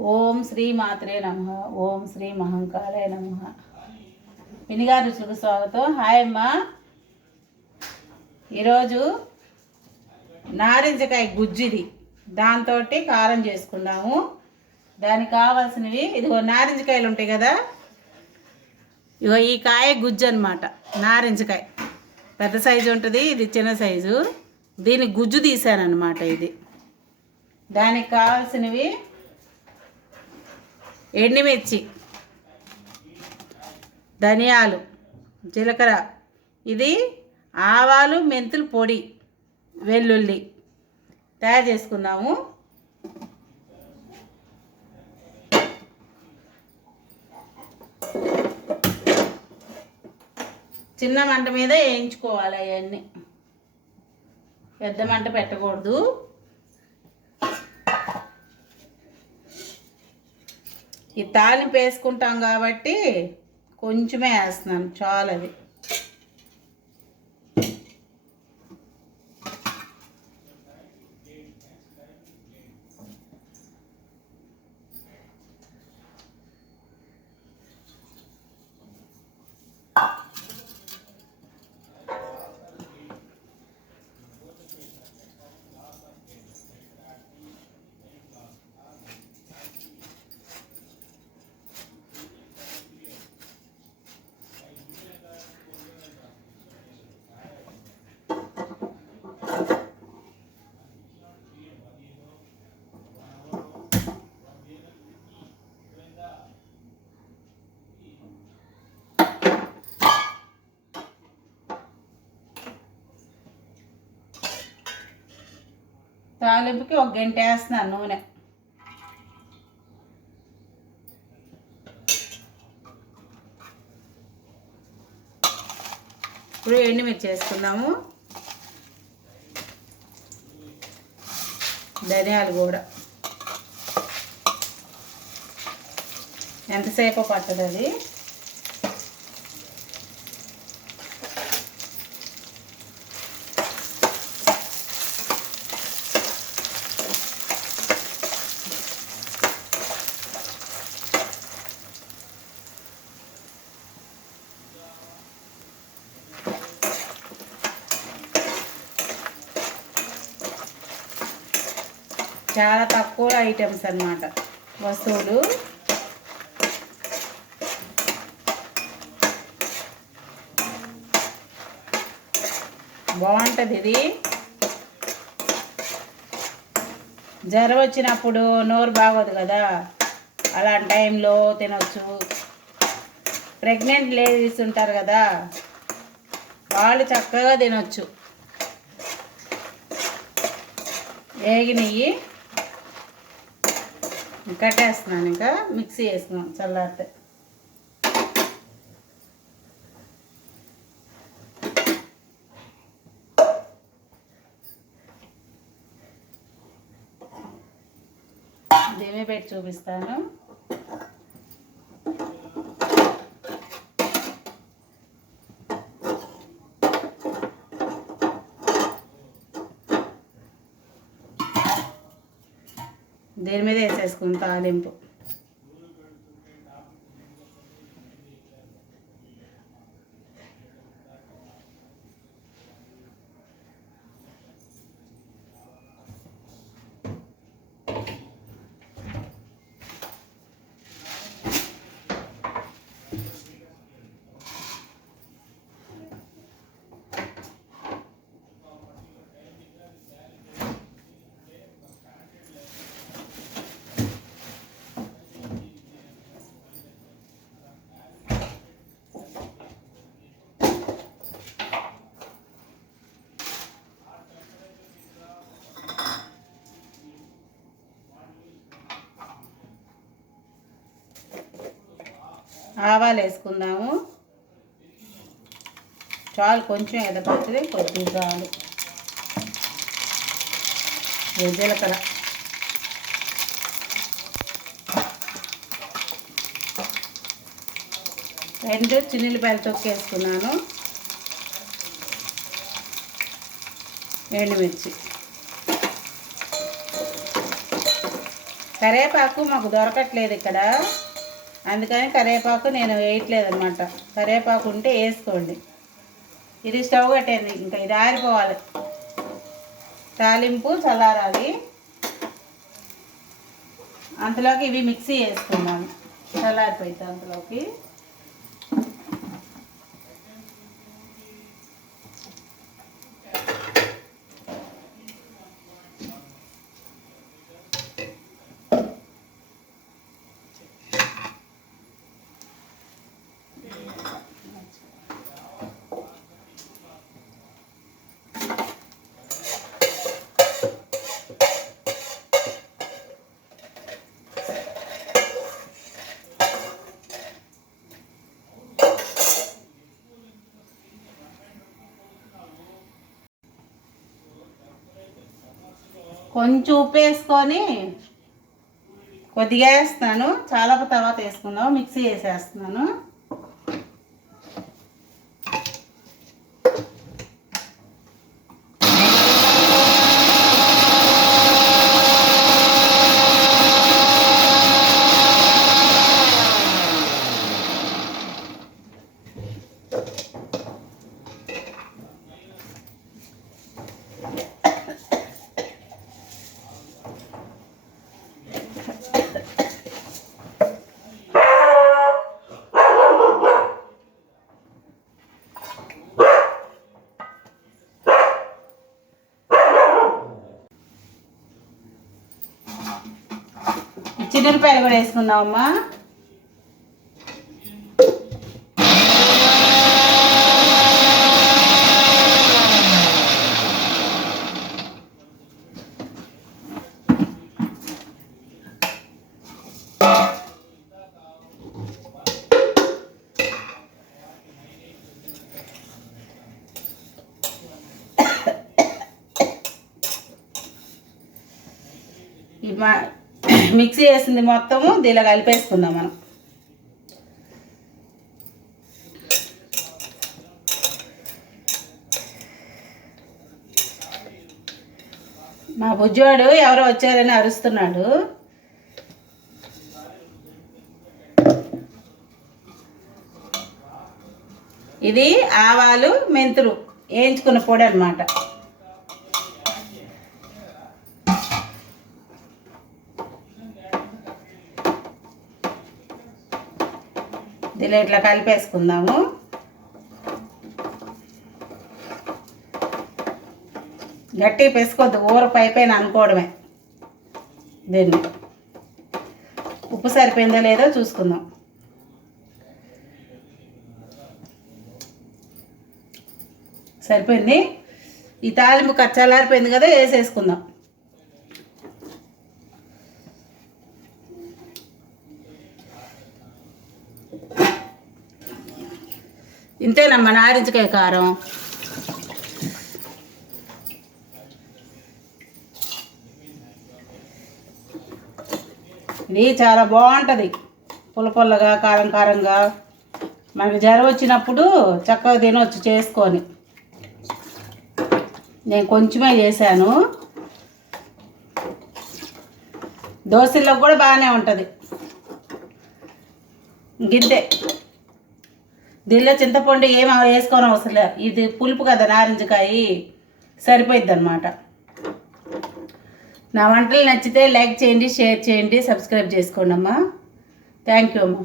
ఓం శ్రీ మాత్రే నమ ఓం శ్రీ మహంకాళే నమ. పినిగారు శుభ స్వాగతం. హాయ్ అమ్మ. ఈరోజు నారింజకాయ గుజ్జిది. దాంతో కారం చేసుకున్నాము. దానికి కావాల్సినవి ఇదిగో నారింజకాయలు ఉంటాయి కదా? ఇగో ఈ కాయ గుజ్జు అనమాట నారింజకాయ. పెద్ద సైజు ఉంటుంది ఇది చిన్న సైజు. దీని గుజ్జు తీసాను అనమాట ఇది. దానికి కావాల్సినవి ఎండుమిర్చి ధనియాలు జీలకర్ర. ఇది ఆవాలు మెంతులు పొడి వెల్లుల్లి. తయారు చేసుకుందాము చిన్న మంట మీద వేయించుకోవాలి అవన్నీ. పెద్ద మంట పెట్టకూడదు. ఈ తాలింపు వేసుకుంటాం కాబట్టి కొంచెమే వేస్తున్నాను చాలు అది. తాలింపుకి ఒక గంట వేస్తున్నాను నూనె. ఇప్పుడు ఎండుమిర్చి వేసుకుందాము ధనియాలు కూడా. ఎంతసేపు పట్టదు అది? చాలా తక్కువ ఐటమ్స్ అన్నమాట. వస్తువులు. బాగుంటుంది ఇది. జ్వరం వచ్చినప్పుడు నోరు బాగోదు కదా. అలాంటి టైంలో తినొచ్చు. ప్రెగ్నెంట్ లేడీస్ ఉంటారు కదా. వాళ్ళు చక్కగా తినొచ్చు. వేగినవి కట్టేస్తున్నాను ఇంకా మిక్సీ వేసుకున్నాం చల్లారితే. దేమే పెట్టి చూపిస్తాను? దీని మీద వేసేసుకుంది తాలింపు ఆవాలు వేసుకుందాము చాలు కొంచెం ఎదపడుతుంది కొద్దిగా చాలు. జీలకర్ర. రెండు చిన్నపాయలు తొక్కేసుకున్నాను ఎండుమిర్చి. కరివేపాకు మాకు దొరకట్లేదు ఇక్కడ. అందుకని కరివేపాకు నేను వేయట్లేదు అనమాట కరివేపాకు ఉంటే వేసుకోండి. ఇది స్టవ్ కట్టేది ఇంకా ఇది ఆరిపోవాలి. తాలింపు చల్లారాలి అంతలోకి ఇవి మిక్సీ వేసుకున్నాను చల్లారిపోయింది అంతలోకి కొంచెం ఉప్పు వేసుకొని కొద్దిగా వేస్తున్నాను చాలా తర్వాత వేసుకుందాం. మిక్సీ వేసేస్తున్నాను. చిన్నపాయలు కూడా వేసుకుందామమ్మా. ఈ మా మిక్సీ వేసింది మొత్తము దీనిలో కలిపేసుకుందాం మనం. మా బుజ్జోడు ఎవరో వచ్చారని అరుస్తున్నాడు. ఇది ఆవాలు మెంతులు వేయించుకున్న పొడి అనమాట దీనిలో ఇట్లా కలిపేసుకుందాము. గట్టి పెసుకోవద్దు ఊర పైపైన అనుకోవడమే. దీన్ని. ఉప్పు సరిపోయిందో లేదో చూసుకుందాం. సరిపోయింది? ఈ తాలింపు కచ్చాలారిపోయింది కదా వేసేసుకుందాం. ఇంతేనమ్మా నారింజకాయ కారం? ఇది చాలా బాగుంటుంది. పుల్ల పుల్లగా కారం కారంగా. మనకి జ్వరం వచ్చినప్పుడు చక్కగా తినవచ్చు చేసుకొని. నేను కొంచెమే చేశాను. దోశల్లో కూడా బాగానే ఉంటుంది. గిద్దే. దీనిలో చింతపండు ఏం వేసుకోని అవసరం లేదు. ఇది పులుపు కదా నారింజకాయ. సరిపోయిద్ది అనమాట నా వంటలు నచ్చితే లైక్ చేయండి షేర్ చేయండి సబ్స్క్రైబ్ చేసుకోండి అమ్మా థ్యాంక్ యూ అమ్మా.